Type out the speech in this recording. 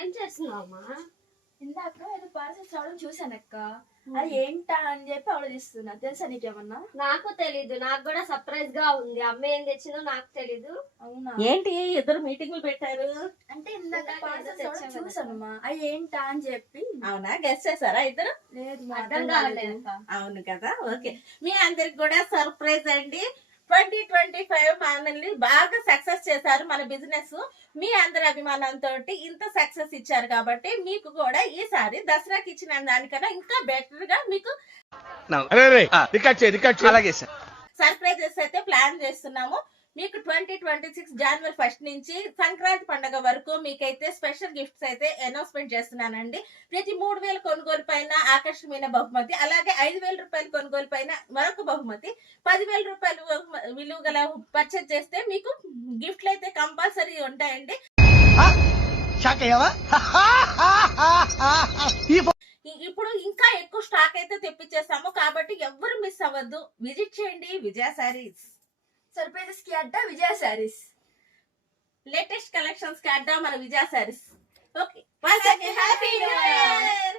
ఏం చేస్తున్నావమ్మా? ఇందాక ఏదో పార్సల్ రావడం చూసానక్క. అది ఏంటా అని చెప్పి ఆలోచిస్తున్నా. తెలుసా నీకేమన్నా? నాకు తెలీదు. నాకు కూడా సర్ప్రైజ్ గా ఉంది. అమ్మ ఏం తెచ్చిందో నాకు తెలీదు. అవునా? ఏంటి ఇద్దరు మీటింగ్లు పెట్టారు? అంటే ఇందాక పార్సల్ రావడం చూసానమ్మా. అది ఏంటా అని చెప్పి. అవునా, గెస్ట్ చేశారా ఇద్దరు? లేదు, అర్థం కాలేదు. అవును కదా, ఓకే. మీ అందరికి కూడా సర్ప్రైజ్ అండి. 2025 మనల్ని బాగా సక్సెస్ చేశారు. మన బిజినెస్ మీ అందరి అభిమానంతో ఇంత సక్సెస్ ఇచ్చారు కాబట్టి మీకు కూడా ఈసారి దసరాకి ఇచ్చిన దానికన్నా ఇంకా బెటర్ గా మీకు సర్ప్రైజెస్ అయితే ప్లాన్ చేస్తున్నాము. మీకు 2026 జనవరి 1 నుంచి సంక్రాంతి పండుగ వరకు మీకైతే స్పెషల్ గిఫ్ట్స్ అయితే అనౌన్స్మెంట్ చేస్తున్నానండి. ప్రతి 3000 కొనుగోలు పైన ఆకర్షణీయమైన బహుమతి, అలాగే 5000 రూపాయల కొనుగోలు పైన మరొక బహుమతి, 10,000 రూపాయలు విలువ గల పర్చేజ్ చేస్తే మీకు గిఫ్ట్లు అయితే కంపల్సరీ ఉంటాయండి. ఇప్పుడు ఇంకా ఎక్కువ స్టాక్ అయితే తెప్పించేస్తాము కాబట్టి ఎవ్వరు మిస్ అవ్వద్దు. విజిట్ చేయండి విజయ సారీస్. సర్ప్రైజెస్ కి అడ్డా విజయ సారీస్. లేటెస్ట్ కలెక్షన్స్ కి అడ్డా మన Vijaya Sarees. Okay, happy new year.